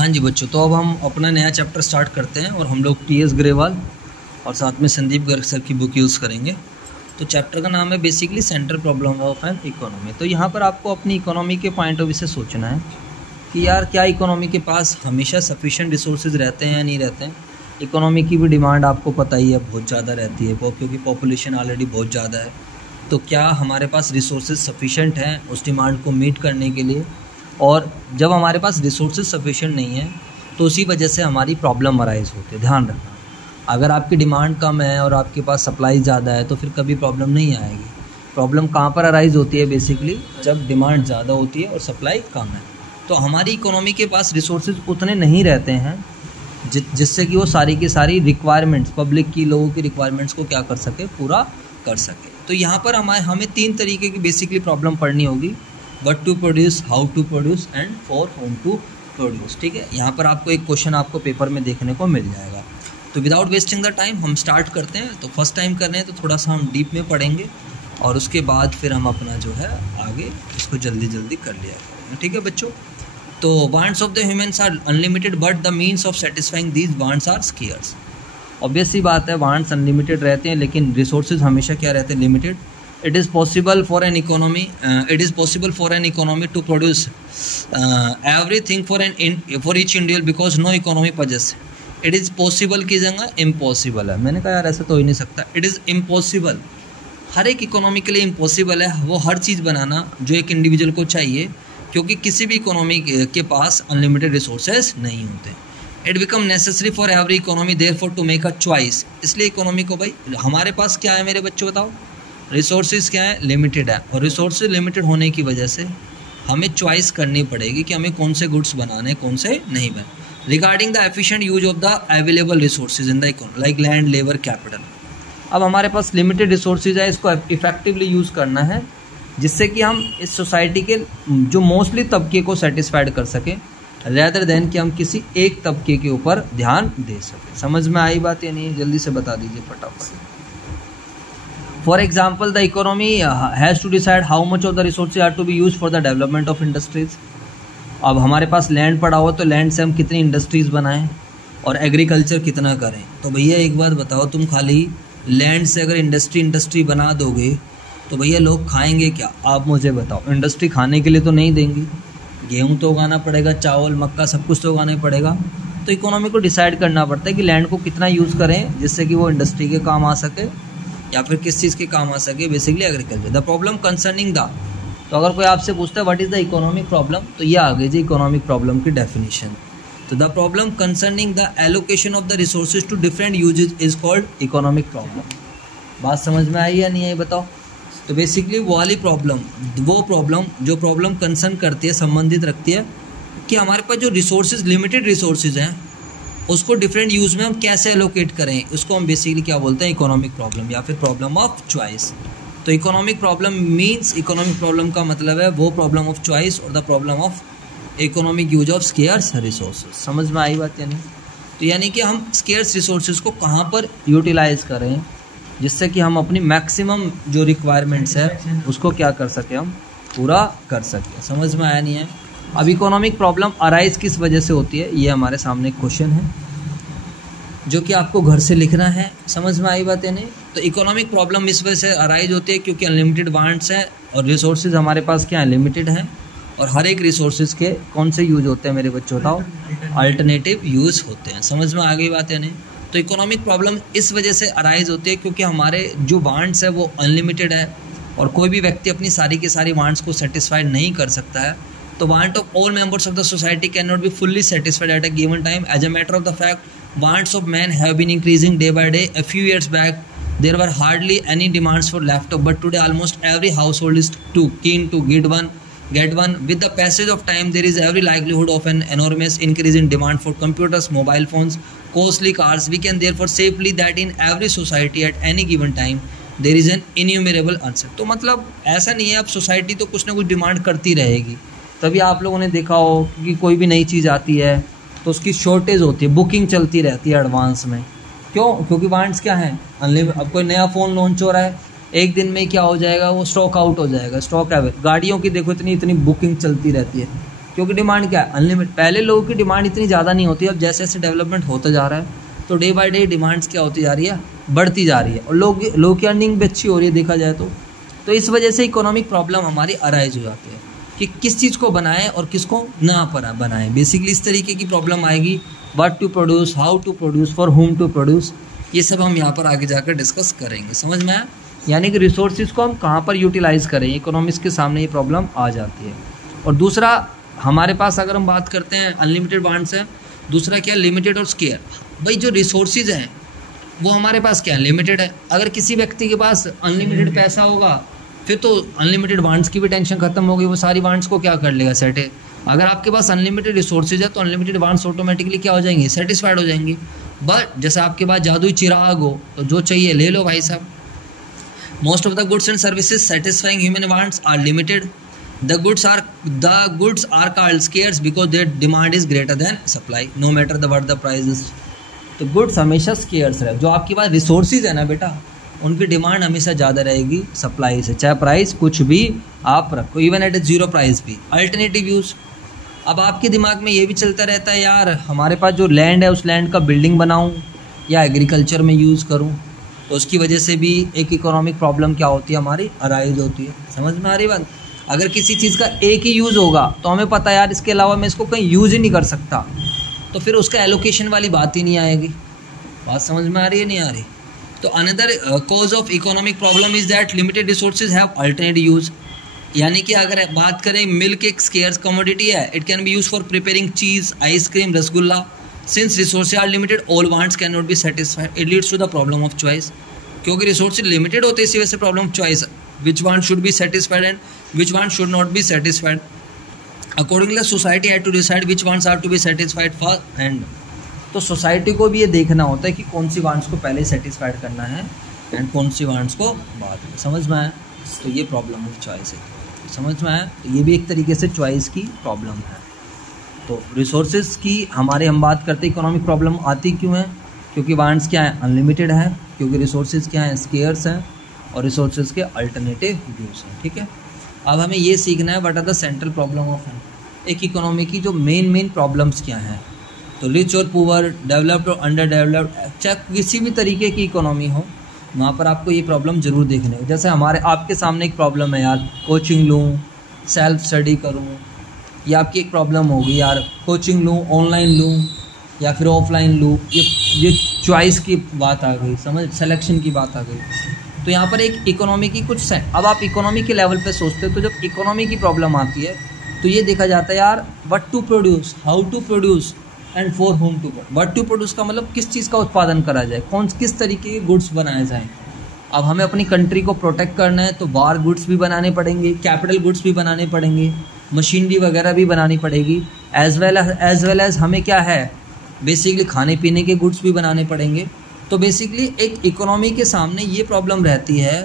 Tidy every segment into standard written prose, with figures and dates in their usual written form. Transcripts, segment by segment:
हाँ जी बच्चों, तो अब हम अपना नया चैप्टर स्टार्ट करते हैं और हम लोग टी.एस. ग्रेवाल और साथ में संदीप गर्ग सर की बुक यूज़ करेंगे। तो चैप्टर का नाम है basically central problem of an economy. तो यहाँ पर आपको अपनी इकोनॉमी के पॉइंट ऑफ व्यू से सोचना है कि यार क्या इकोनॉमी के पास हमेशा सफिशिएंट रिसोर्सेज रहते हैं या नहीं रहते हैं। इकोनॉमी की भी डिमांड आपको पता ही है बहुत ज़्यादा रहती है, क्योंकि पॉपुलेशन ऑलरेडी बहुत ज़्यादा है। तो क्या हमारे पास रिसोर्सेज सफिशिएंट हैं उस डिमांड को मीट करने के लिए? और जब हमारे पास रिसोर्सेज सफिशिएंट नहीं है तो उसी वजह से हमारी प्रॉब्लम अराइज होती है। ध्यान रखना, अगर आपकी डिमांड कम है और आपके पास सप्लाई ज़्यादा है तो फिर कभी प्रॉब्लम नहीं आएगी। प्रॉब्लम कहाँ पर अराइज होती है? बेसिकली जब डिमांड ज़्यादा होती है और सप्लाई कम है। तो हमारी इकोनॉमी के पास रिसोर्सेज उतने नहीं रहते हैं जिससे कि वो सारी की सारी रिक्वायरमेंट्स, पब्लिक की, लोगों की रिक्वायरमेंट्स को क्या कर सके, पूरा कर सके। तो यहाँ पर हमें 3 तरीके की बेसिकली प्रॉब्लम पढ़नी होगी: what to produce, how to produce and for whom to produce. ठीक है, यहाँ पर आपको एक क्वेश्चन आपको पेपर में देखने को मिल जाएगा। तो विदाउट वेस्टिंग द टाइम हम स्टार्ट करते हैं। तो फर्स्ट टाइम कर रहे हैं तो थोड़ा सा हम डीप में पढ़ेंगे और उसके बाद फिर हम अपना जो है आगे इसको जल्दी जल्दी कर लिया करेंगे। ठीक है बच्चों, तो wants of the humans are unlimited but the means of satisfying these wants are scarce. Obvious सी बात है, वांट्स अनलिमिटेड रहते हैं लेकिन रिसोर्सेज हमेशा क्या रहते हैं? Limited. It is possible for an economy to produce everything for each individual because no economy possesses. It is possible की जगह impossible है। मैंने कहा यार ऐसा तो हो ही नहीं सकता। It is impossible, हर एक इकोनॉमी के लिए इम्पॉसिबल है वो हर चीज़ बनाना जो एक इंडिविजुअल को चाहिए, क्योंकि किसी भी इकोनॉमी के पास अनलिमिटेड रिसोर्सेज नहीं होते। It become necessary for every economy therefore to make a choice. इसलिए इकोनॉमी को भाई हमारे पास क्या है मेरे बच्चों बताओ? रिसोर्सेज क्या है? लिमिटेड है। और रिसोर्सेज लिमिटेड होने की वजह से हमें चॉइस करनी पड़ेगी कि हमें कौन से गुड्स बनाने कौन से नहीं बनाने। Regarding the efficient use of the available resources in the economy like land, labour, capital. अब हमारे पास लिमिटेड रिसोर्सेज है, इसको इफेक्टिवली यूज़ करना है जिससे कि हम इस सोसाइटी के जो मोस्टली तबके को सेटिस्फाइड कर सकें रेदर देन कि हम किसी एक तबके के ऊपर ध्यान दे सकें। समझ में आई बात या नहीं? जल्दी से बता दीजिए फटाफट। For example, the economy has to decide how much of the resources are to be used for the development of industries. अब हमारे पास लैंड पड़ा हो तो लैंड से हम कितनी इंडस्ट्रीज बनाएं और एग्रीकल्चर कितना करें। तो भैया एक बात बताओ, तुम खाली लैंड से अगर इंडस्ट्री बना दोगे तो भैया लोग खाएंगे क्या? आप मुझे बताओ। इंडस्ट्री खाने के लिए तो नहीं देंगी, गेहूँ तो उगाना पड़ेगा, चावल, मक्का, सब कुछ तो उगाना ही पड़ेगा। तो इकोनॉमी को डिसाइड करना पड़ता है कि लैंड को कितना यूज़ करें जिससे कि वो इंडस्ट्री के काम आ सके या फिर किस चीज़ के काम आ सके, basically agriculture. The problem concerning the, तो अगर कोई आपसे पूछता है what is the economic problem, तो ये आ गई जी इकोनॉमिक प्रॉब्लम की डेफिनेशन। तो the problem concerning the allocation of the resources to different uses is called economic problem. बात समझ में आई या नहीं आई बताओ? तो बेसिकली वो वाली प्रॉब्लम, वो प्रॉब्लम जो प्रॉब्लम कंसर्न करती है, संबंधित रखती है कि हमारे पास जो रिसोर्सेज, लिमिटेड रिसोर्सेज हैं, उसको डिफरेंट यूज़ में हम कैसे एलोकेट करें, उसको हम बेसिकली क्या बोलते हैं? इकोनॉमिक प्रॉब्लम या फिर प्रॉब्लम ऑफ चॉइस। तो economic problem means, economic problem का मतलब है वो प्रॉब्लम ऑफ चॉइस और the problem of economic use of scarce resources. समझ में आई बात या नहीं? तो यानी कि हम स्केर्स रिसोर्सेज को कहाँ पर यूटिलाइज करें जिससे कि हम अपनी मैक्सिमम जो रिक्वायरमेंट्स है उसको क्या कर सकें, हम पूरा कर सकें। समझ में आया नहीं है? अब इकोनॉमिक प्रॉब्लम अराइज किस वजह से होती है, ये हमारे सामने एक क्वेश्चन है जो कि आपको घर से लिखना है। समझ में आई बात है नहीं? तो इकोनॉमिक प्रॉब्लम इस वजह से अराइज होती है क्योंकि अनलिमिटेड वांट्स हैं और रिसोर्सेज हमारे पास क्या है? लिमिटेड हैं। और हर एक रिसोर्सेज के कौन से यूज होते हैं मेरे बच्चों बताओ? अल्टरनेटिव यूज़ होते हैं। समझ में आ गई बात है नहीं? तो इकोनॉमिक प्रॉब्लम इस वजह से अराइज होती है क्योंकि हमारे जो वांट्स है वो अनलिमिटेड है और कोई भी व्यक्ति अपनी सारी की सारी वांट्स को सेटिस्फाइड नहीं कर सकता है। तो want of all members of the society cannot be fully satisfied at a given time. As a matter of the fact, wants of man have been increasing day by day. A few years back, there were hardly any demands for laptop, but today almost every household is too keen to get one. With the passage of time, there is every likelihood of an enormous increase in demand for computers, mobile phones, costly cars. We can therefore safely that in every society at any given time, there is an innumerable answer. तो मतलब ऐसा नहीं है, अब society तो कुछ ना कुछ डिमांड करती रहेगी। तभी आप लोगों ने देखा हो कि कोई भी नई चीज़ आती है तो उसकी शॉर्टेज होती है, बुकिंग चलती रहती है एडवांस में। क्यों? क्योंकि वांट्स क्या हैं? अनलिमिटेड। अब कोई नया फ़ोन लॉन्च हो रहा है, एक दिन में क्या हो जाएगा? वो स्टॉक आउट हो जाएगा, स्टॉक है। गाड़ियों की देखो इतनी बुकिंग चलती रहती है। क्योंकि डिमांड क्या है, अनलिमिटेड। पहले लोगों की डिमांड इतनी ज़्यादा नहीं होती, अब जैसे जैसे डेवलपमेंट होता जा रहा है तो डे बाय डे डिमांड्स क्या होती जा रही है, बढ़ती जा रही है, और लोग की अर्निंग भी अच्छी हो रही है देखा जाए तो इस वजह से इकोनॉमिक प्रॉब्लम हमारी अराइज हो जाती है कि किस चीज़ को बनाएं और किसको ना बनाएं। बेसिकली इस तरीके की प्रॉब्लम आएगी, what to produce, how to produce, for whom to produce, ये सब हम यहाँ पर आगे जाकर डिस्कस करेंगे। समझ में आया? यानी कि रिसोर्सेज को हम कहाँ पर यूटिलाइज करें, इकोनॉमिक्स के सामने ये प्रॉब्लम आ जाती है। और दूसरा हमारे पास अगर हम बात करते हैं अनलिमिटेड वांट्स है, दूसरा क्या है लिमिटेड और स्केयर। भाई जो रिसोर्सेज हैं वो हमारे पास क्या है, लिमिटेड है। अगर किसी व्यक्ति के पास अनलिमिटेड पैसा होगा फिर तो अनलिमिटेड वांट्स की भी टेंशन खत्म हो गई, वो सारी वांट्स को क्या कर लेगा, सेट है। अगर आपके पास अनलिमिटेड रिसोर्सेज है तो अनलिमिटेड वांट्स ऑटोमेटिकली क्या हो जाएंगी, सेटिस्फाइड हो जाएंगी। बट जैसे आपके पास जादुई चिराग हो तो जो चाहिए ले लो भाई साहब। Most of the goods and services satisfying human wants are limited. The goods are called scarce because their demand is greater than supply, no matter what the price is. तो गुड्स हमेशा स्केयर्स रहे। जो आपके पास resources है ना बेटा, उनकी demand हमेशा ज़्यादा रहेगी सप्लाई से, चाहे प्राइस कुछ भी आप रखो, इवन एट जीरो प्राइस भी। अल्टरनेटिव यूज़, अब आपके दिमाग में ये भी चलता रहता है यार हमारे पास जो लैंड है उस लैंड का बिल्डिंग बनाऊँ या एग्रीकल्चर में यूज़ करूँ, तो उसकी वजह से भी एक इकोनॉमिक प्रॉब्लम क्या होती है हमारी, अराइज होती है। समझ में आ रही बात? अगर किसी चीज़ का एक ही यूज़ होगा तो हमें पता है यार इसके अलावा मैं इसको कहीं यूज़ ही नहीं कर सकता, तो फिर उसका एलोकेशन वाली बात ही नहीं आएगी। बात समझ में आ रही है नहीं आ रही? तो another cause of economic problem is that limited resources have alternate use. यानी कि अगर बात करें मिल्क एक स्केयर्स कमोडिटी है, it can be use for preparing cheese, ice cream, rasgulla. Since resources are limited all wants can not be satisfied, it leads to the problem of choice. क्योंकि resources limited होते हैं इसी वजह से problem of choice, which one should be satisfied and which one should not be satisfied. Accordingly, society had to decide which wants are to be satisfied first and तो society को भी ये देखना होता है कि कौन सी वांट्स को पहले सेटिस्फाइड करना है एंड कौन सी वांट्स को बाद में। समझ में आया? तो ये प्रॉब्लम ऑफ चॉइस है। समझ में आया? तो ये भी एक तरीके से चॉइस की प्रॉब्लम है। तो रिसोर्सेज की हम बात करते हैं इकोनॉमिक प्रॉब्लम आती क्यों है, क्योंकि वांट्स क्या है, अनलिमिटेड है, क्योंकि रिसोर्सेज क्या है, स्केयर्स हैं, और रिसोर्सेज के अल्टरनेटिव यूज़ हैं। ठीक है, अब हमें ये सीखना है what are the central problem of एक इकोनॉमी की जो मेन प्रॉब्लम्स क्या हैं। तो रिच और पुअर, डेवलप्ड और अंडर डेवलप्ड, चाहे किसी भी तरीके की इकोनॉमी हो वहाँ पर आपको ये प्रॉब्लम ज़रूर देखने हो। जैसे आपके सामने एक प्रॉब्लम है यार, कोचिंग लूँ, सेल्फ स्टडी करूँ, या आपकी एक प्रॉब्लम होगी यार कोचिंग लूँ, ऑनलाइन लूँ या फिर ऑफलाइन लूँ। ये चॉइस की बात आ गई, समझ, सिलेक्शन की बात आ गई। तो यहाँ पर एक इकोनॉमी की कुछ अब आप इकोनॉमी के लेवल पे सोचते हो, तो जब इकोनॉमी की प्रॉब्लम आती है तो ये देखा जाता है यार what to produce, how to produce and for whom to produce. What to produce का मतलब किस चीज़ का उत्पादन करा जाए, किस तरीके के गुड्स बनाए जाएँ। अब हमें अपनी कंट्री को प्रोटेक्ट करना है तो वार गुड्स भी बनाने पड़ेंगे, कैपिटल गुड्स भी बनाने पड़ेंगे, मशीनरी वगैरह भी बनानी पड़ेगी, एज वेल एज हमें क्या है बेसिकली खाने पीने के गुड्स भी बनाने पड़ेंगे। तो बेसिकली एक इकोनॉमी के सामने ये प्रॉब्लम रहती है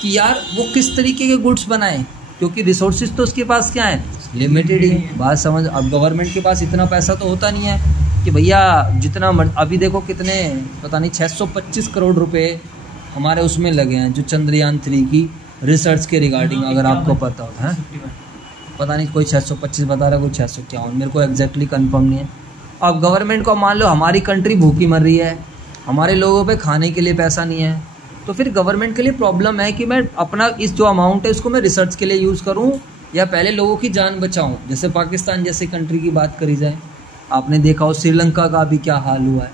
कि यार वो किस तरीके के गुड्स बनाएं, क्योंकि रिसोर्सेज तो उसके पास क्या है, लिमिटेड ही। बात समझ? अब गवर्नमेंट के पास इतना पैसा तो होता नहीं है कि भैया जितना अभी देखो कितने पता नहीं 625 करोड़ रुपए हमारे उसमें लगे हैं जो चंद्रयान 3 की रिसर्च के रिगार्डिंग, अगर आपको पता होता है। पता नहीं कोई 625 बता रहा है, कोई 651, मेरे को एग्जैक्टली कंफर्म नहीं है। अब गवर्नमेंट को मान लो हमारी कंट्री भूखी मर रही है, हमारे लोगों पे खाने के लिए पैसा नहीं है, तो फिर गवर्नमेंट के लिए प्रॉब्लम है कि मैं अपना इस जो अमाउंट है इसको मैं रिसर्च के लिए यूज़ करूं या पहले लोगों की जान बचाऊं। जैसे पाकिस्तान जैसे कंट्री की बात करी जाए, आपने देखा हो श्रीलंका का भी क्या हाल हुआ है।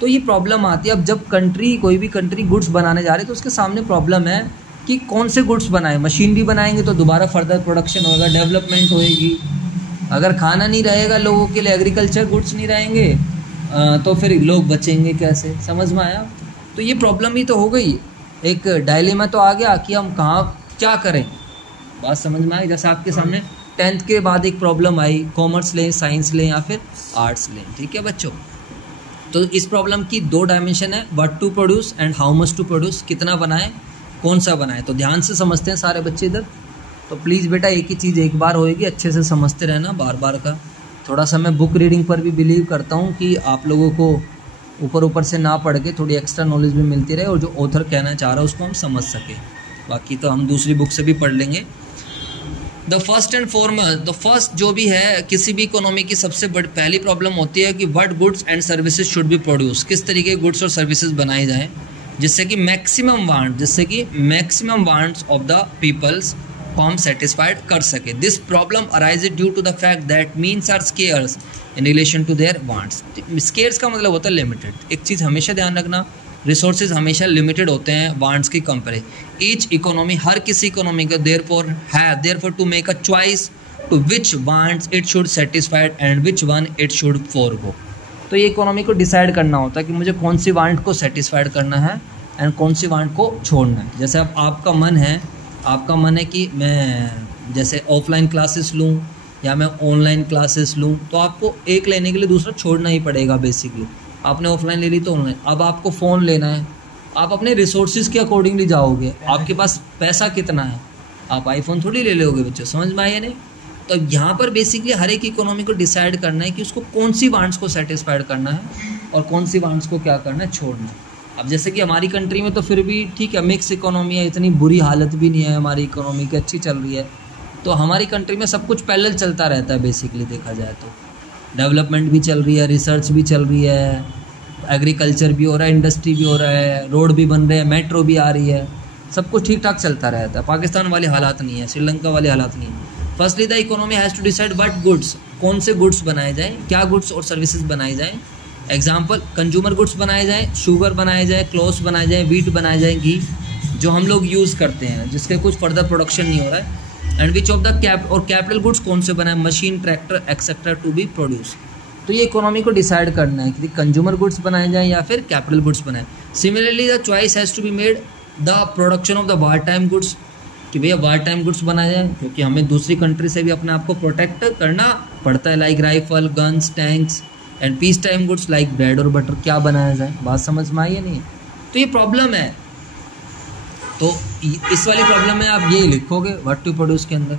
तो ये प्रॉब्लम आती है। अब जब कोई भी कंट्री गुड्स बनाने जा रही है तो उसके सामने प्रॉब्लम है कि कौन से गुड्स बनाएं। मशीनरी बनाएंगे तो दोबारा फर्दर प्रोडक्शन होगा, डेवलपमेंट होएगी। अगर खाना नहीं रहेगा लोगों के लिए, एग्रीकल्चर गुड्स नहीं रहेंगे, तो फिर लोग बचेंगे कैसे? समझ में आया? तो ये प्रॉब्लम ही तो हो गई, एक डायलेमा तो आ गया कि हम कहाँ क्या करें। बात समझ में आई? जैसे आपके सामने 10th के बाद एक प्रॉब्लम आई, कॉमर्स लें, साइंस लें या फिर आर्ट्स लें। ठीक है बच्चों, तो इस प्रॉब्लम की 2 डायमेंशन है, what to produce and how much to produce, कितना बनाएं, कौन सा बनाएं। तो ध्यान से समझते हैं सारे बच्चे इधर। तो प्लीज़ बेटा एक ही चीज़ एक बार होएगी, अच्छे से समझते रहना बार बार का। थोड़ा सा मैं बुक रीडिंग पर भी बिलीव करता हूँ कि आप लोगों को ऊपर से ना पढ़ के थोड़ी एक्स्ट्रा नॉलेज भी मिलती रहे और जो ऑथर कहना चाह रहा है उसको हम समझ सके। बाकी तो हम दूसरी बुक से भी पढ़ लेंगे। The first and foremost, the first जो भी है किसी भी इकोनॉमी की सबसे बड़ी पहली प्रॉब्लम होती है कि what goods and services should be produce, किस तरीके के गुड्स और सर्विसेज बनाए जाएं जिससे कि maximum wants of the peoples को हम सेटिस्फाइड कर सके। This problem arises due to the fact that means are scarce in relation to their wants. Scarce का मतलब होता है लिमिटेड। एक चीज़ हमेशा ध्यान रखना, रिसोर्सेज हमेशा लिमिटेड होते हैं वांट्स की कंपेयर। ईच इकोनॉमी, हर किसी इकोनॉमी का therefore to make a choice to which wants it should satisfied and which one it should forgo. तो ये इकोनॉमी को डिसाइड करना होता है कि मुझे कौन सी वांट को सेटिस्फाइड करना है एंड कौन सी वांट को छोड़ना है। जैसे अब आपका मन है कि मैं जैसे ऑफलाइन क्लासेस लूँ या मैं ऑनलाइन क्लासेस लूँ, तो आपको एक लेने के लिए दूसरा छोड़ना ही पड़ेगा। बेसिकली आपने ऑफलाइन ले ली तो ऑनलाइन, अब आपको फ़ोन लेना है, आप अपने रिसोर्सेज के अकॉर्डिंगली जाओगे। आपके पास पैसा कितना है, आप आईफोन थोड़ी ले लोगे बच्चों, समझ में आया नहीं। तो यहाँ पर बेसिकली हर एक इकोनॉमी को डिसाइड करना है कि उसको कौन सी वांट्स को सेटिस्फाइड करना है और कौन सी वांट्स को क्या करना है, छोड़ना है। अब जैसे कि हमारी कंट्री में तो फिर भी ठीक है, मिक्स इकोनॉमी है, इतनी बुरी हालत भी नहीं है हमारी इकोनॉमी की, अच्छी चल रही है। तो हमारी कंट्री में सब कुछ पैरेलल चलता रहता है। बेसिकली देखा जाए तो डेवलपमेंट भी चल रही है, रिसर्च भी चल रही है, एग्रीकल्चर भी हो रहा है, इंडस्ट्री भी हो रहा है, रोड भी बन रहे हैं, मेट्रो भी आ रही है, सब कुछ ठीक ठाक चलता रहता है। पाकिस्तान वाले हालात नहीं है, श्रीलंका वाले हालात नहीं है। Firstly the economy has to decide what goods, कौन से गुड्स बनाए जाएँ, क्या गुड्स और सर्विसेज बनाई जाएँ। एग्जाम्पल, कंज्यूमर गुड्स बनाए जाएँ, शुगर बनाए जाए, क्लोथ्स बनाए जाएँ, वीट बनाए जाए, घी जो हम लोग यूज़ करते हैं जिसके कुछ फर्दर प्रोडक्शन नहीं हो रहा है। And which of the capital goods कौन से बनाए, machine, tractor etcetera to be produce. तो ये इकोनॉमी को डिसाइड करना है कि कंज्यूमर गुड्स बनाए जाएँ या फिर कैपिटल गुड्स बनाए। Similarly the choice has to be made the production of the war time goods, कि भैया वार टाइम गुड्स बनाए जाएँ क्योंकि हमें दूसरी कंट्री से भी अपने आप को प्रोटेक्ट करना पड़ता है, like rifle, guns, tanks and peace time goods like bread और बटर। क्या बनाया जाए, बात समझ में आई है नहीं। तो ये प्रॉब्लम है, तो इस वाली प्रॉब्लम में आप यही लिखोगे व्हाट टू प्रोड्यूस के अंदर।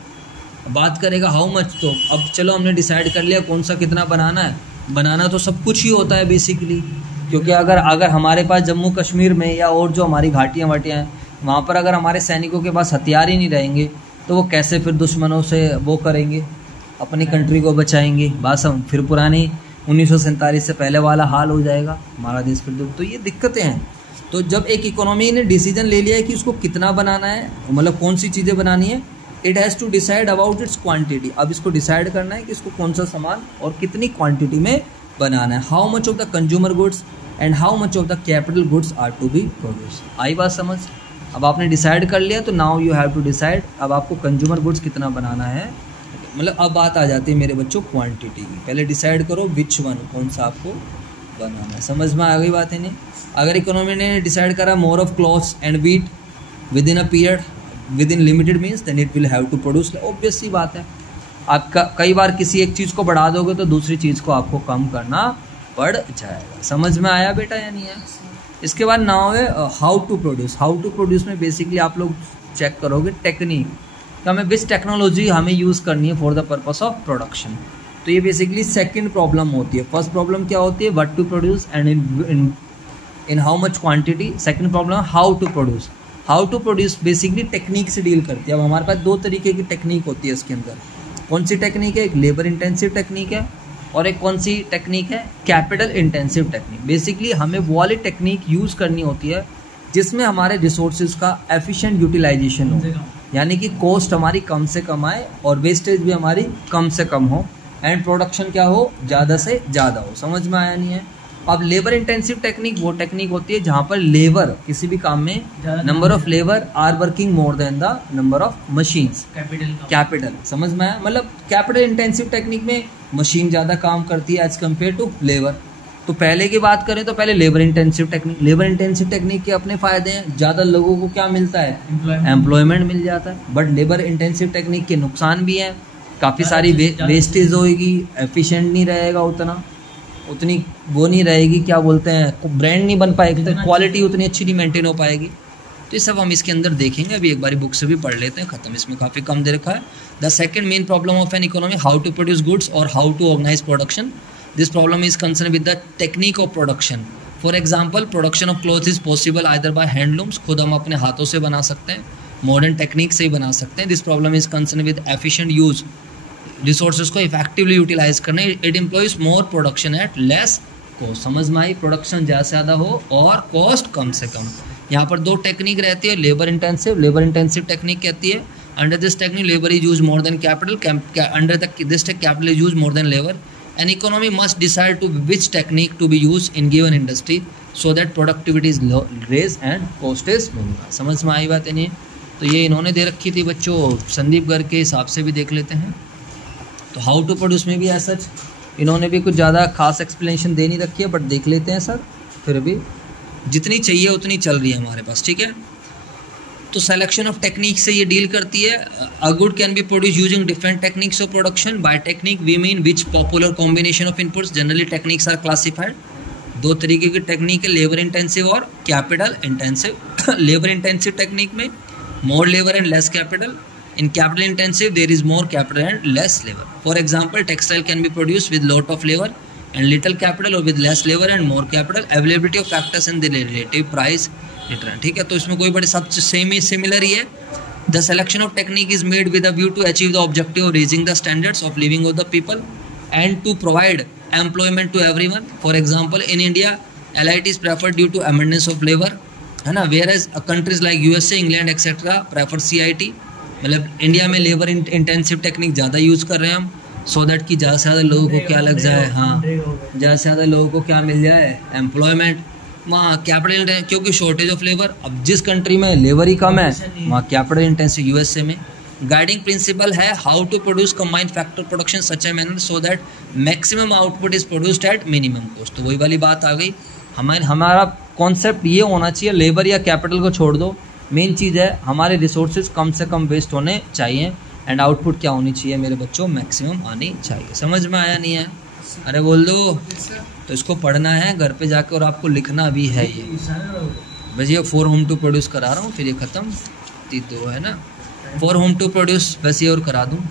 बात करेगा हाउ मच, तो अब चलो हमने डिसाइड कर लिया कौन सा कितना बनाना है। बनाना तो सब कुछ ही होता है बेसिकली, क्योंकि अगर हमारे पास जम्मू कश्मीर में या और जो हमारी घाटियाँ वाटियाँ हैं वहाँ पर अगर हमारे सैनिकों के पास हथियार ही नहीं रहेंगे तो वो कैसे फिर दुश्मनों से वो करेंगे, अपनी कंट्री को बचाएंगे। बात हम फिर पुरानी 1947 से पहले वाला हाल हो जाएगा हमारा देश फिर। तो ये दिक्कतें हैं। तो जब एक इकोनॉमी ने डिसीजन ले लिया है कि उसको कितना बनाना है, मतलब कौन सी चीज़ें बनानी है, it has to decide about its quantity. अब इसको डिसाइड करना है कि इसको कौन सा सामान और कितनी क्वांटिटी में बनाना है। How much of the consumer goods and how much of the capital goods are to be produce. आई बात समझ। अब आपने डिसाइड कर लिया तो now you have to decide अब आपको कंज्यूमर गुड्स कितना बनाना है। मतलब अब बात आ जाती है मेरे बच्चों क्वांटिटी की। पहले डिसाइड करो विच वन, कौन सा आपको बनाना है। समझ में आ गई बात है नहीं। अगर इकोनॉमी ने डिसाइड करा more of clothes and wheat within a period within limited means then it will have to produce. Obvious सी बात है, आप कई बार किसी एक चीज़ को बढ़ा दोगे तो दूसरी चीज़ को आपको कम करना पड़ जाएगा। समझ में आया बेटा या नहीं है। इसके बाद नाउ है how to produce. How to produce में बेसिकली आप लोग चेक करोगे टेक्निक, तो हमें विच टेक्नोलॉजी हमें यूज़ करनी है for the purpose of production. तो ये बेसिकली सेकंड प्रॉब्लम होती है। फर्स्ट प्रॉब्लम क्या होती है, what to produce and in how much quantity. Second problem how to produce. How to produce basically technique से डील करती है। अब हमारे पास दो तरीके की टेक्निक होती है इसके अंदर। कौन सी टेक्निक है, एक लेबर इंटेंसिव टेक्निक है और एक कौन सी टेक्निक है, कैपिटल इंटेंसिव टेक्निक। बेसिकली हमें वो वाली टेक्निक यूज़ करनी होती है जिसमें हमारे रिसोर्सेज का एफिशिएंट यूटिलाइजेशन हो, यानी कि कॉस्ट हमारी कम से कम आए और वेस्टेज भी हमारी कम से कम हो एंड प्रोडक्शन क्या हो, ज़्यादा से ज़्यादा हो। समझ में आया नहीं है। अब लेबर इंटेंसिव टेक्निक वो टेक्निक होती है जहाँ पर लेबर किसी भी काम में number of labour are working more than the number of machines. Capital समझ में आया। मतलब कैपिटल इंटेंसिव टेक्निक में मशीन ज़्यादा काम करती है एज कम्पेयर टू लेबर। तो पहले की बात करें तो पहले labour intensive technique. Labour intensive technique के अपने फ़ायदे हैं, ज़्यादा लोगों को क्या मिलता है, एम्प्लॉयमेंट मिल जाता है। बट लेबर इंटेंसिव टेक्निक के नुकसान भी हैं, काफ़ी सारी वेस्टेज होगी, एफिशिएंट नहीं रहेगा उतनी वो नहीं रहेगी, क्या बोलते हैं, ब्रांड नहीं बन पाएगी, तो क्वालिटी उतनी अच्छी नहीं मेंटेन हो पाएगी। तो ये सब हम इसके अंदर देखेंगे। अभी एक बारी बुक से भी पढ़ लेते हैं, ख़त्म। इसमें काफ़ी कम दे रखा है। The second main problem of an economy, how to produce goods और how to organise production. This problem is concern with the technique of production. For example, production of cloth is possible either by handlooms, खुद हम अपने हाथों से बना सकते हैं, modern technique से ही बना सकते हैं। This problem is concern with efficient use, resources को इफेक्टिवली यूटिलाइज करने। It employees more production at less cost. समझ में आई? प्रोडक्शन ज़्यादा से ज़्यादा हो और कॉस्ट कम से कम। यहाँ पर दो टेक्निक रहती है, लेबर इंटेंसिव टेक्निक कहती है। Under this technique labour is use more than capital, under this capital is use more than labour. An economy must decide to which technique to be use in given industry so that productivity is raise and cost is minimize. समझ में आई बात है? नहीं? तो ये इन्होंने दे रखी थी बच्चों, संदीप गर्ग के हिसाब से भी देख लेते हैं। तो हाउ टू प्रोड्यूस में भी ऐसा इन्होंने भी कुछ ज़्यादा खास एक्सप्लेनेशन दे नहीं रखी है, बट देख लेते हैं सर, फिर भी जितनी चाहिए उतनी चल रही है हमारे पास, ठीक है। तो सिलेक्शन ऑफ टेक्निक से ये डील करती है। A good can be produce using different techniques of production. By technique we mean which popular combination of inputs. Generally techniques are classified, दो तरीके की टेक्निक है, लेबर इंटेंसिव और capital intensive. Labour intensive technique में more labour and less capital. In capital intensive, there is more capital and less labor. For example, textile can be produced with lot of labor and little capital, or with less labor and more capital. Availability of factors and the relative price return. ठीक है, तो इसमें कोई बड़े सब same ही similar ही है। The selection of technique is made with a view to achieve the objective of raising the standards of living of the people and to provide employment to everyone. For example, in India, LIT is preferred due to abundance of labor, है ना, whereas countries like USA, England, etc. prefer CIT. मतलब India में labour intensive technique ज़्यादा use कर रहे हैं हम, so that कि ज़्यादा से ज़्यादा लोगों को क्या लग जाए, हाँ, ज़्यादा से ज़्यादा लोगों को क्या मिल जाए, एम्प्लॉयमेंट। वहाँ कैपिटल, क्योंकि शॉर्टेज ऑफ लेबर, अब जिस कंट्री में लेबर ही कम है वहाँ कैपिटल इंटेंसिव। यूएसए में गाइडिंग प्रिंसिपल है how to produce combined factor production such a manner so that maximum output is produced at minimum cost. तो वही वाली बात आ गई, हमारा कॉन्सेप्ट ये होना चाहिए, लेबर या कैपिटल को छोड़ दो, मेन चीज़ है हमारे रिसोर्सेज कम से कम वेस्ट होने चाहिए एंड आउटपुट क्या होनी चाहिए मेरे बच्चों, मैक्सिमम आनी चाहिए। समझ में आया नहीं है? अरे बोल दो। तो इसको पढ़ना है घर पे जाके और आपको लिखना भी है। ये बस ये 4 होम टू प्रोड्यूस करा रहा हूँ, फिर ये ख़त्म, 2 है ना, 4 होम टू प्रोड्यूस बस ये और करा दूँ।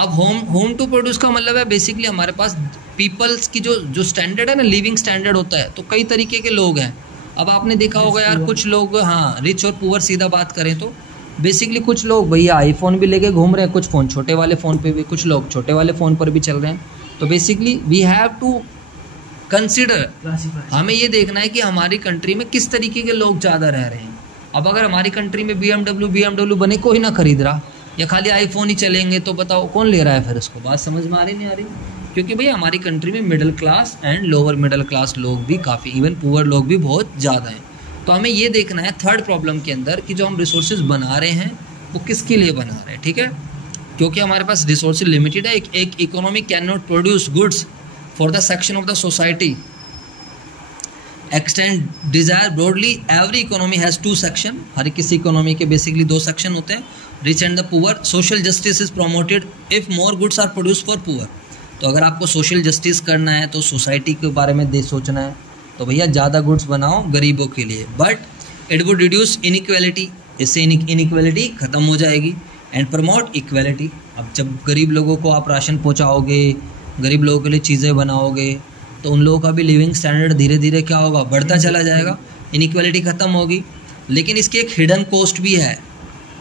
अब होम टू प्रोड्यूस का मतलब है बेसिकली हमारे पास पीपल्स की जो स्टैंडर्ड है ना, लिविंग स्टैंडर्ड होता है। तो कई तरीके के लोग हैं। अब आपने देखा होगा यार, कुछ लोग, हाँ, रिच और पुअर सीधा बात करें तो बेसिकली कुछ लोग भैया आईफोन भी लेके घूम रहे हैं, कुछ फ़ोन छोटे वाले फ़ोन पे भी, कुछ लोग छोटे वाले फ़ोन पर भी चल रहे हैं। तो basically we have to consider, हमें ये देखना है कि हमारी कंट्री में किस तरीके के लोग ज़्यादा रह रहे हैं। अब अगर हमारी कंट्री में BMW बने कोई ना खरीद रहा, या खाली आईफोन ही चलेंगे, तो बताओ कौन ले रहा है फिर उसको? बात समझ में आ रही नहीं आ रही? क्योंकि भैया हमारी कंट्री में middle class and lower middle class लोग भी काफ़ी, इवन पुअर लोग भी बहुत ज़्यादा हैं। तो हमें ये देखना है थर्ड प्रॉब्लम के अंदर कि जो हम रिसोर्सेज बना रहे हैं वो किसके लिए बना रहे हैं, ठीक है। क्योंकि हमारे पास रिसोर्सेज लिमिटेड है। एक economy can not produce goods for the section of the society extend desire broadly. Every economy has 2 section. हर किसी इकोनॉमी के बेसिकली 2 सेक्शन होते हैं, rich and the poor. Social justice is promoted if more goods are produce for poor. तो अगर आपको social justice करना है तो सोसाइटी के बारे में सोचना है, तो भैया ज़्यादा गुड्स बनाओ गरीबों के लिए। But it would reduce inequality, इससे इनइक्वालिटी ख़त्म हो जाएगी एंड प्रमोट इक्वालिटी। अब जब गरीब लोगों को आप राशन पहुँचाओगे, गरीब लोगों के लिए चीज़ें बनाओगे, तो उन लोगों का भी लिविंग स्टैंडर्ड धीरे धीरे क्या होगा, बढ़ता चला जाएगा, इनइक्वालिटी ख़त्म होगी। लेकिन इसकी एक हिडन कॉस्ट भी है।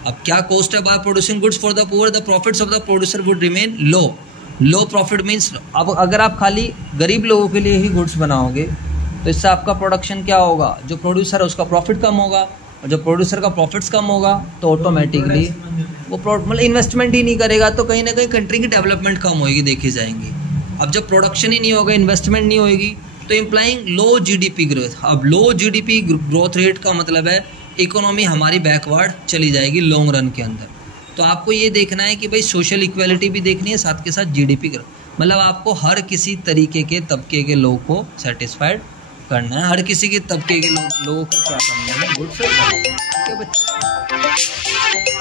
अब क्या कॉस्ट है? By producing goods for the poor the profits of the producer would remain low profit means, अब अगर आप खाली गरीब लोगों के लिए ही गुड्स बनाओगे तो इससे आपका प्रोडक्शन क्या होगा, जो प्रोड्यूसर है उसका प्रॉफिट कम होगा, और जब प्रोड्यूसर का प्रॉफिट्स कम होगा तो ऑटोमेटिकली वो मतलब इन्वेस्टमेंट ही नहीं करेगा, तो कहीं ना कहीं कंट्री की डेवलपमेंट कम होगी, देखी जाएंगी। अब जब प्रोडक्शन ही नहीं होगा, इन्वेस्टमेंट नहीं होगी, तो इम्प्लाइंग लो GDP ग्रोथ। अब लो GDP ग्रोथ रेट का मतलब है इकोनॉमी हमारी बैकवर्ड चली जाएगी लॉन्ग रन के अंदर। तो आपको ये देखना है कि भाई सोशल इक्वालिटी भी देखनी है, साथ के साथ GDP ग्रोथ, मतलब आपको हर किसी तरीके के तबके के लोग को सेटिस्फाइड करना है, हर किसी के तबके के लोगों को क्या करना है, गुड, ठीक है बच्चे।